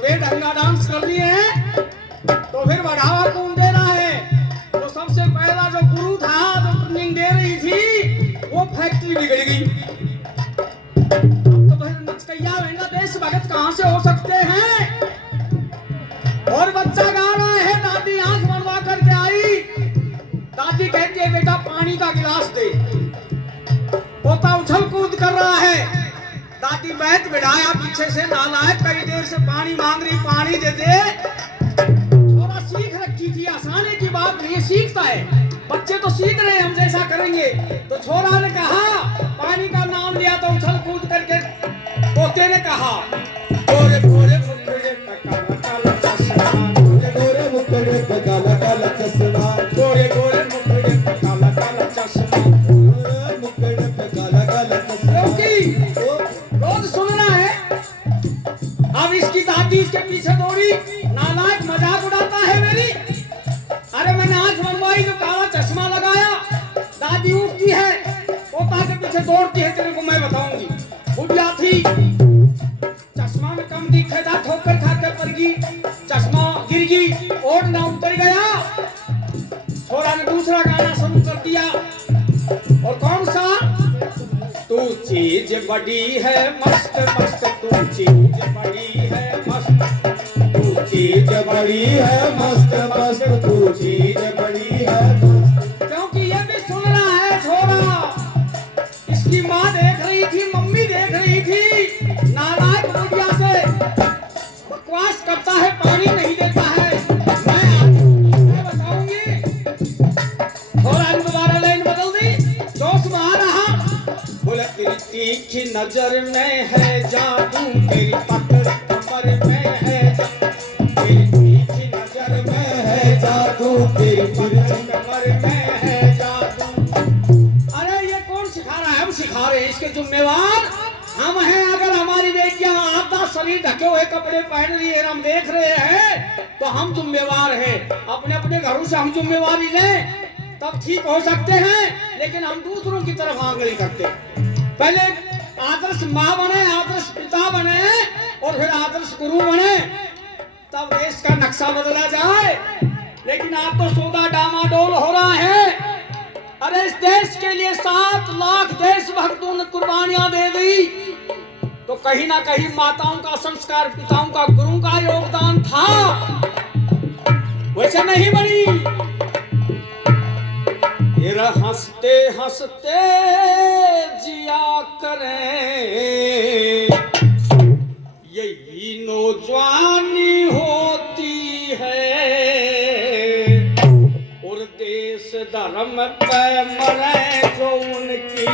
बे ढंगा डांस कर लिए हैं तो फिर बढ़ावा कौन दे रहा है? तो सबसे पहला जो गुरु था जो ट्रेनिंग दे रही थी वो फैक्ट्री बिगड़ गई। अब तो फिर नचकैया वेंगा देश भगत कहां से हो सकते हैं? और बच्चा गा रहा है, दादी आंख बनवा करके आई, दादी कहती है बेटा पानी का गिलास दे। पोता उछल कूद कर रहा है, दादी बैठ बिठाया पीछे से, नालायक कई देर से पानी मांग रही, पानी दे दे। थोड़ा सीख रखी थी, आसानी की बात नहीं, सीखता है, बच्चे तो सीख रहे हैं हम जैसा करेंगे। तो छोरा ने कहा, पानी का नाम लिया तो उछल कूद करके पोते ने कहा, गोरे गोरे मुखड़े पे काला काला चश्मा, गोरे गोरे मुखड़े पे काला काला चश्मा, गोरे गोरे मुखड़े पे काला काला चश्मा, मुखड़े पे काला काला चश्मा। रोज सुन रहा है। अब इसकी दादी इसके पीछे दौड़ी, नालायक मजाक उड़ाता है मेरी। अरे मैंने आंख बनवाई तो काला चश्मा लगाया। दादी उठती है, पोता के पीछे दौड़ती है, तेरे को मैं बताऊंगी। बुढ़िया थी, चश्मा में कम दिखे था, ठोकर खा के पड़ गई, चश्मा गिर गई, ओढ़ना उतर गया। छोरा ने दूसरा गाना शुरू कर दिया, और कौन सा? तू चीज बड़ी है मस्त मस्त, तू चीज बड़ी है मस्त, तू चीज बड़ी है मस्त मस्त, तू चीज बड़ी है मस्त। क्योंकि ये भी सुन रहा है छोरा, इसकी माँ देख रही थी, मम्मी देख रही थी, नालायक बुढ़िया से बकवास करता है, पानी नहीं देता है, मैं बताऊंगी। छोरा ने दोबारा लाइन बदल दी, जोश में आ रहा, बोला तेरी तीखी नजर में है जादू, तेरी पतली कमर में है जादू, तेरी तीखी नजर में है जादू, तेरी पतली कमर में है जादू। अरे ये कौन सिखा रहा है? हम सिखा रहे हैं, इसके जिम्मेवार हम हैं। अगर हमारी बेटियां आधा शरीर ढके हुए कपड़े पहन रही है, हम देख रहे हैं, तो हम जिम्मेवार हैं। अपने अपने घरों से हम जिम्मेवारी लें तब ठीक हो सकते हैं, लेकिन हम दूसरों की तरफ आंख नहीं करते। पहले आदर्श माँ बने, आदर्श पिता बने, और फिर आदर्श गुरु बने, तब देश का नक्शा बदला जाए। लेकिन आप तो सौदा डामाडोल हो रहा है। अरे इस देश के लिए 7 लाख देशभक्तों ने कुर्बानियां दे दी, तो कहीं ना कहीं माताओं का संस्कार, पिताओं का, गुरु का योगदान था, वैसे नहीं बनी। फिर हंसते हंसते जिया करें, यही नौजवानी होती है, और देश धर्म पे मरे जो उनकी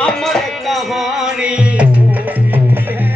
अमर कहानी होती है।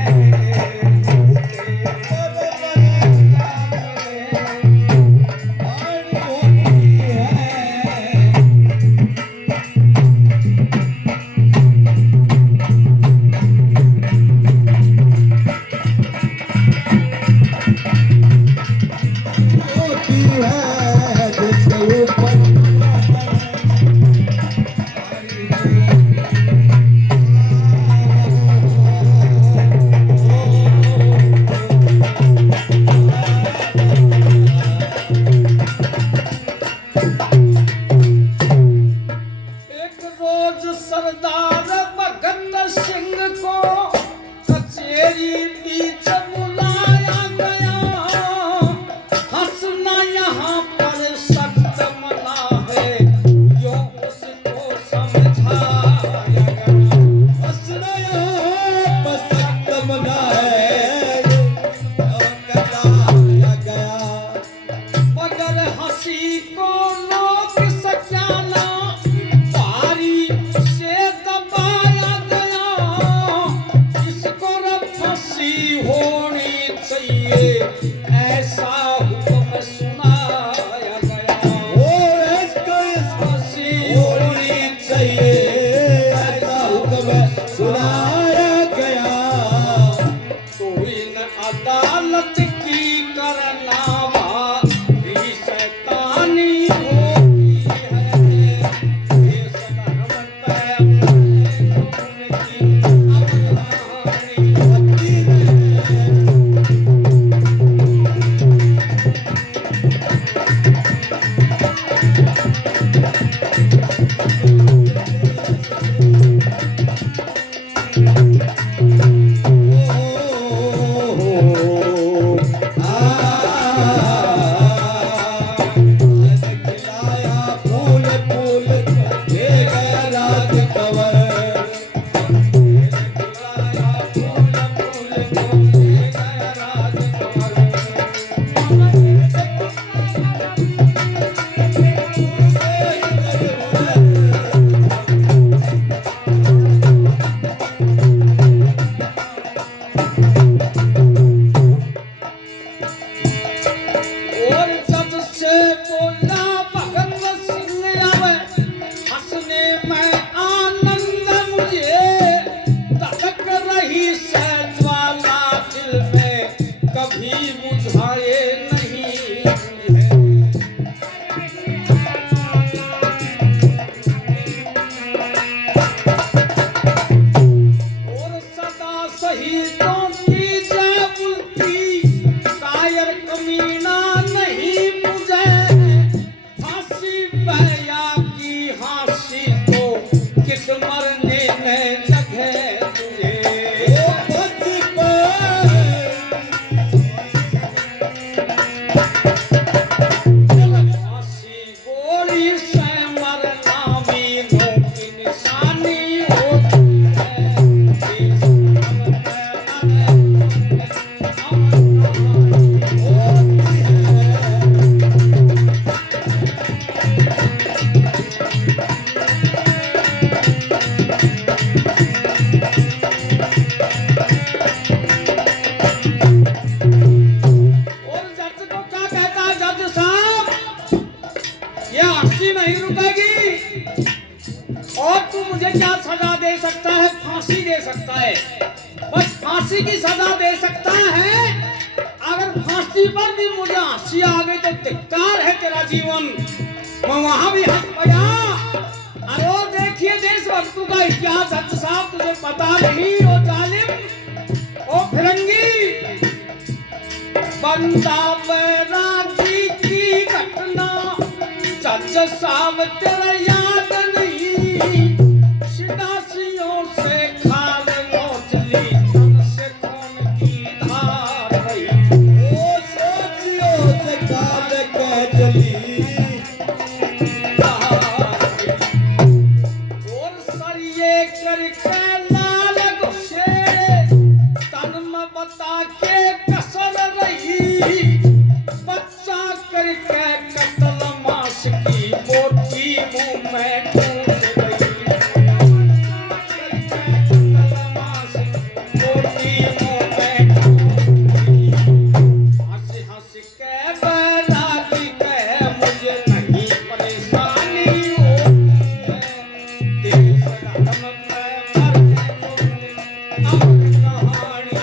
फांसी बुझाए नहीं और सदा शहीदों की जागुलती कायर कमीना नहीं मुझे फांसी भैया की हांसी तो किस मरने में जगह तुझे फांसी गोली से मरना मीनों की निशानी होती है और जज को क्या कहता है जज साहब ये हंसी नहीं रुकेगी और तू मुझे क्या सजा दे सकता है फांसी दे सकता है बस फांसी की सजा दे सकता है अगर फांसी पर भी मुझे हंसी आ गई तो धिक्कार है तेरा जीवन मैं वहां भी हंस पड़ा अरे और देखिए देशभक्तों का इतिहास जज साहब तुझे पता नहीं ओ जालिम ओ फिरंगी बंदा बैरागी की घटना जज साहब तेरा याद नहीं सिदासियों से खाल नोच ली तन से खून की धार बही ओ सोचियो से काल कह चली और सरिये करके लाल गुस्से तन में बता के कसर रही बच्चा करके कत्ल मांस की बोटी मुंह में ठूस गई करके कत्ल मांस बोटी मुंह में ठूस गई हंस हंस के बैरागी कहे मुझे नहीं परेशानी होती है देश धर्म में मरने को अब कहानी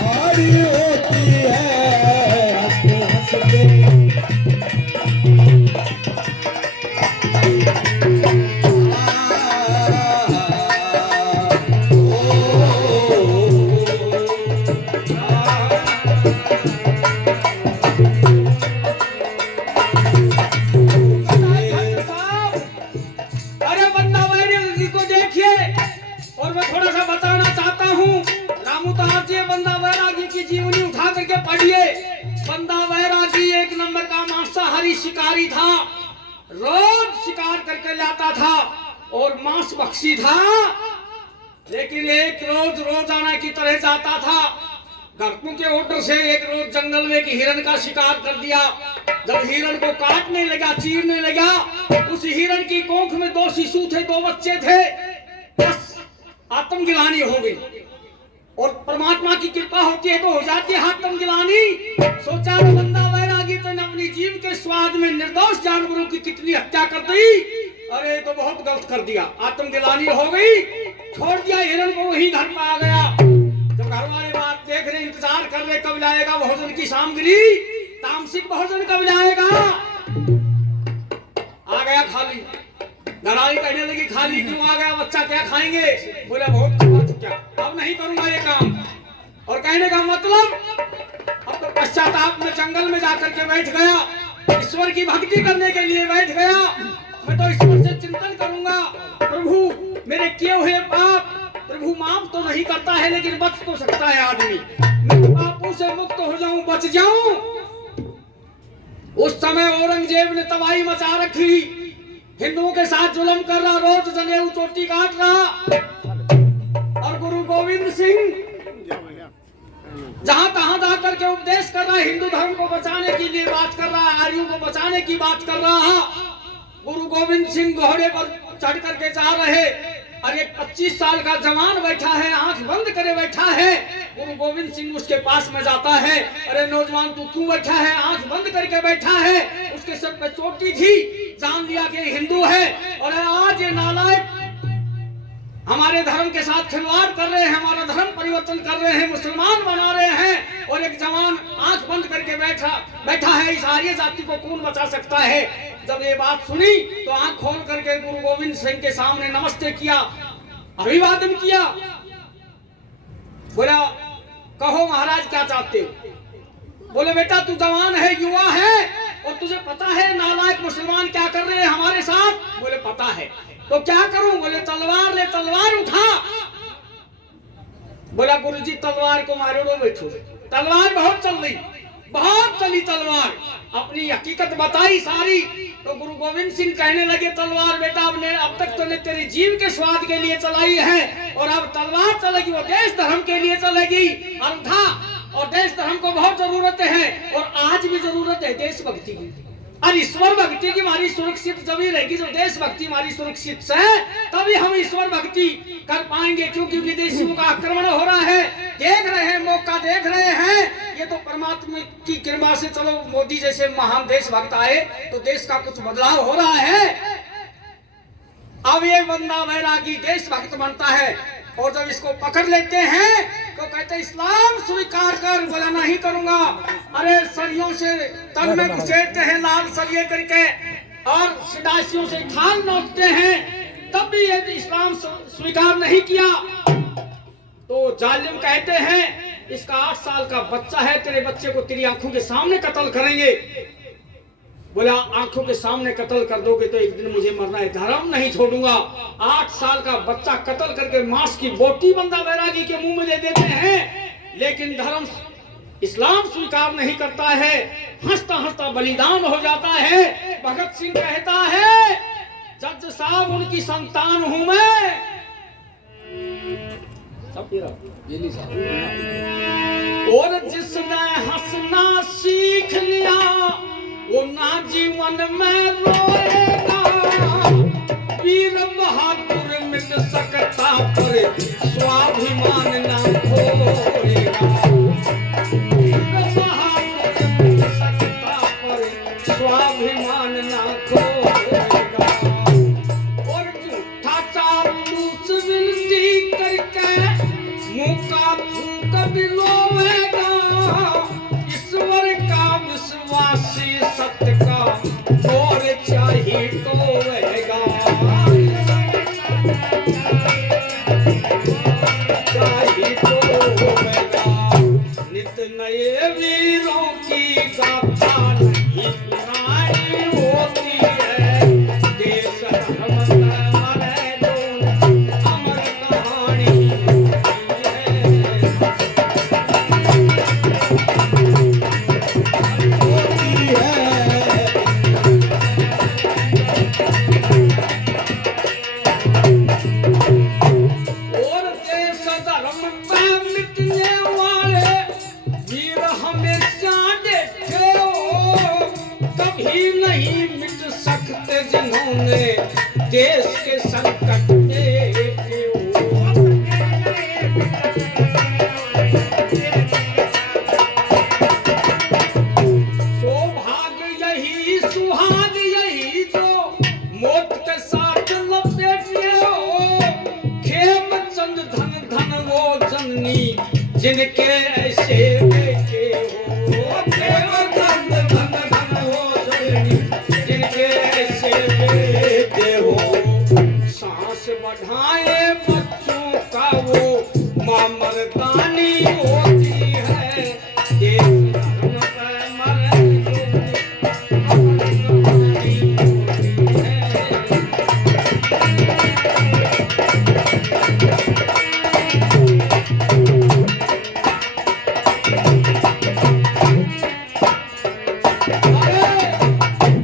हारी होती है हंस हंस के अरे बंदा बैरागी को देखिए और मैं थोड़ा सा बताना चाहता हूँ रामू तो आप ये बंदा बैरागी की जीवनी उठा करके पढ़िए बंदा बैरागी एक नंबर का मांसाहारी शिकारी था रोज शिकार करके लाता था और मांस बख्शी था लेकिन एक रोज रोजाना की तरह जाता था घरकों के ऑर्डर से एक रोज जंगल में एक हिरण का शिकार कर दिया जब हिरण को काटने लगा चीरने लगा उस हिरण की कोख में 2 शिशु थे 2 बच्चे थे बस आत्मगिलानी हो गई और परमात्मा की कृपा होती है तो हो जाती है आत्मगिलानी सोचा रे बंदा बैरागी तो ने अपनी जीव के स्वाद में निर्दोष जानवरों की कितनी हत्या कर दी अरे तो बहुत गलत कर दिया आत्मगिलानी हो गई छोड़ दिया हिरण को वहीं घर पर आ गया जब घर वाले बात देख रहे इंतजार कर रहे कब लाएगा भोजन की सामग्री तामसिक भोजन कब लाएगा आ गया खाली दलाली कहने लगी खाली क्यों आ गया बच्चा क्या खाएंगे बोले बहुत खा चुका अब नहीं करूंगा ये काम और कहने का मतलब अब तो पश्चाताप में जंगल में जाकर के बैठ गया ईश्वर की भक्ति करने के लिए बैठ गया मैं तो ईश्वर से चिंतन करूंगा प्रभु मेरे किए हुए पाप प्रभु माफ तो नहीं करता है लेकिन बच तो सकता है आदमी मैं पापों से मुक्त हो जाऊं बच जाऊं उस समय औरंगजेब ने तबाही मचा रखी हिंदुओं के साथ जुल्म कर रहा रोज जनेऊ चोटी काट रहा और गुरु गोविंद सिंह जहां तहां जा करके उपदेश कर रहा है हिंदू धर्म को बचाने के लिए बात कर रहा है आर्यों को बचाने की बात कर रहा है गुरु गोविंद सिंह घोड़े पर चढ़ करके जा रहे और एक 25 साल का जवान बैठा है आंख बंद करे बैठा है गुरु गोविंद सिंह उसके पास में जाता है अरे नौजवान तू क्यों बैठा है आंख बंद करके बैठा है उसके सर पे चोटी थी जान लिया कि हिंदू है और आज ये नालायक हमारे धर्म के साथ खिलवाड़ कर रहे हैं, हमारा धर्म परिवर्तन कर रहे हैं, मुसलमान बना रहे हैं। और एक जवान आंख बंद करके बैठा है, इस आर्य जाति को कौन बचा सकता है। जब ये बात सुनी तो आंख खोल करके गुरु गोविंद सिंह के सामने नमस्ते किया, अभिवादन किया। बोला कहो महाराज क्या चाहते हो। बोले बेटा तू जवान है, युवा है, और तुझे पता है नालायक मुसलमान क्या कर रहे हैं हमारे साथ। बोले पता है, तो क्या करूं। बोले तलवार ले, तलवार उठा। बोला गुरुजी तलवार को मारो दो बैठो। तलवार बहुत चल रही, बहुत चली तलवार। अपनी हकीकत बताई सारी। तो गुरु गोविंद सिंह कहने लगे तलवार बेटा अब तक तो ने तेरे जीव के स्वाद के लिए चलाई है, और अब तलवार चलेगी वो देश धर्म के लिए चलेगी। और उठा, और देश धर्म को बहुत जरूरत है, और आज भी जरूरत है देशभक्ति की और ईश्वर भक्ति की। हमारी सुरक्षित जब ही रहेगी, जब देश भक्ति हमारी सुरक्षित है तभी हम ईश्वर भक्ति कर पाएंगे। क्योंकि विदेशियों का आक्रमण हो रहा है, देख रहे हैं, मौका देख रहे हैं। ये तो परमात्मा की कृपा से चलो मोदी जैसे महान देशभक्त आए तो देश का कुछ बदलाव हो रहा है। अब ये बंदा वैरागी देशभक्त बनता है, और जब इसको पकड़ लेते हैं तो कहते इस्लाम स्वीकार कर। बोला नहीं करूंगा। अरे सरियों से तन में घुसेड़ते हैं लाल सरिये करके, और सिदासियों से थाल नोचते हैं, तब भी ये इस्लाम स्वीकार नहीं किया। तो जालिम कहते हैं इसका 8 साल का बच्चा है, तेरे बच्चे को तेरी आंखों के सामने कत्ल करेंगे। बोला आंखों के सामने कत्ल कर दोगे तो एक दिन मुझे मरना है, धर्म नहीं छोड़ूंगा। 8 साल का बच्चा कत्ल करके मांस की बोटी बंदा वैरागी के मुंह में दे देते हैं, लेकिन धर्म इस्लाम स्वीकार नहीं करता है। हंसता हंसता बलिदान हो जाता है। भगत सिंह कहता है जज साहब उनकी संतान हूं मैं। और जिसने हंसना सीख लिया वो ना जीवन में रोएगा। वीर बहादुर मिट सकता पर स्वाभिमान ना खोएगा। वीर बहादुर मिट सकता पर स्वाभिमान ना खोएगा। और झूठा चापलूस विनती करके मुंह का थूक दिलोवेगा। ईश्वर का विश्वासी सत्य का और चाहिए तो रहेगा। चाहिए तो रहेगा। नित नए वीरों की गाथा नहीं पुरानी होती है। देश धर्म मरे जो अमर कहानी होती है। और देश धर्म में मिटने वाले वीर हमेशा देखे हो। कभी नहीं मिट सकते जिन्होंने देश के संकट देखे हो। सौभाग्य यही सुहाग यही जो मौत के साथ लपेटे हो। खेमचंद धन धन वो जननी जिनके ऐसे बेटे हो। खेमचंद धन धन वो जननी जिनके ऐसे बेटे हो। सांस बढ़ाए बच्चों का वो मां मर्दानी होती है। देश धर्म पे मरे जो अमर कहानी होती है।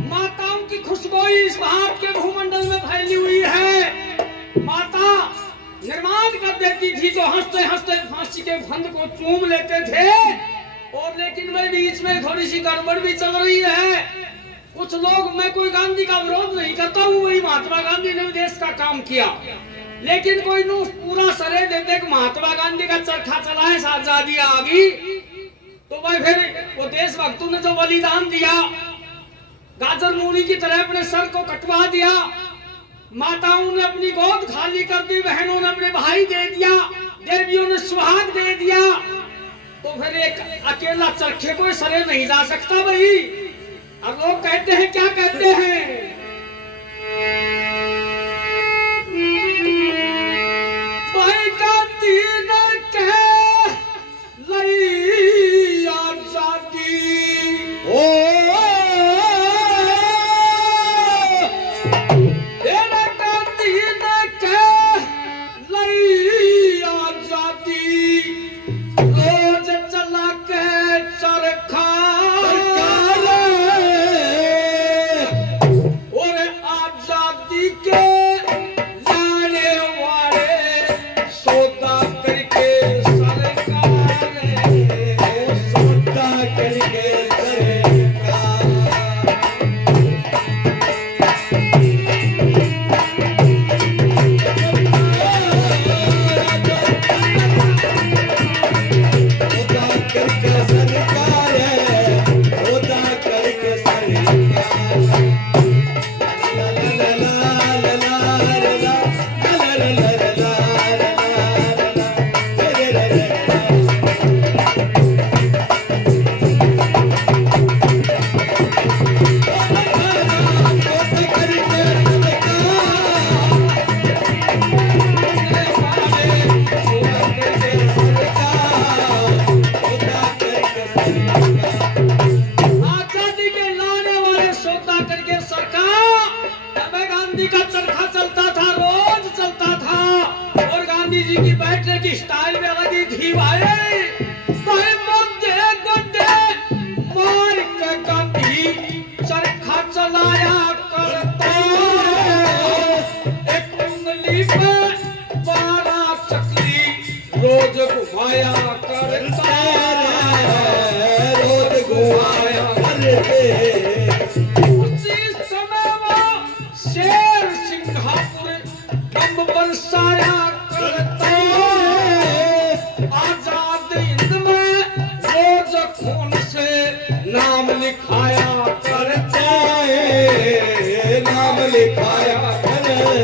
माताओं की खुशबू इस भारत के भूमंडल में फैली हुई है। माता निर्माण कर देती थी जो हंसते हंसते फांसी के फंद को चूम लेते थे। और लेकिन मैं बीच में थोड़ी सी गड़बड़ भी चल रही है। कुछ लोग, मैं कोई गांधी का विरोध नहीं करता हूँ, वही महात्मा गांधी ने देश का काम किया, लेकिन कोई नु पूरा सरे देते कि महात्मा गांधी का चरखा चला है आजादी आ गई। तो भाई फिर वो देशभक्तों ने जो बलिदान दिया, गाजर मूली की तरह अपने सर को कटवा दिया, माताओं ने अपनी गोद खा शादी कर दी, बहनों ने अपने भाई दे दिया, देवियों ने सुहाग दे दिया, तो फिर एक अकेला चरखे को सरे नहीं जा सकता भाई। अब लोग कहते हैं, क्या कहते हैं, भाई का दीन के लई आजादी, ओ तेरे का दीन के लई आजादी, रोज चला के चरखा और आजादी के लाने वाले सौदा करके सरकार, सौदा करके सरकार, सौदा करके सरकार है, सौदा करके सरकार। ला ला ला ला ला ला ला ला ला ला ला ला रे रे रे रे। आजादी के लाने वाले सौदा करके सरकार। तब गांधी का चरखा चलता था, रोज चलता था, और गांधी जी की बैठने की स्टाइल में अलग ही थी भाई। भाई गोदे गोदे मार के गांधी चरखा चलाया करता, एक उंगली पे 12 चक्री रोज घुमाया करता, रोज घुमाया करते, उसी समय वो शेर सिंगापुर बम बरसाया करता, आजाद हिंद में रोज खून से नाम लिखाया करता, नाम लिखाया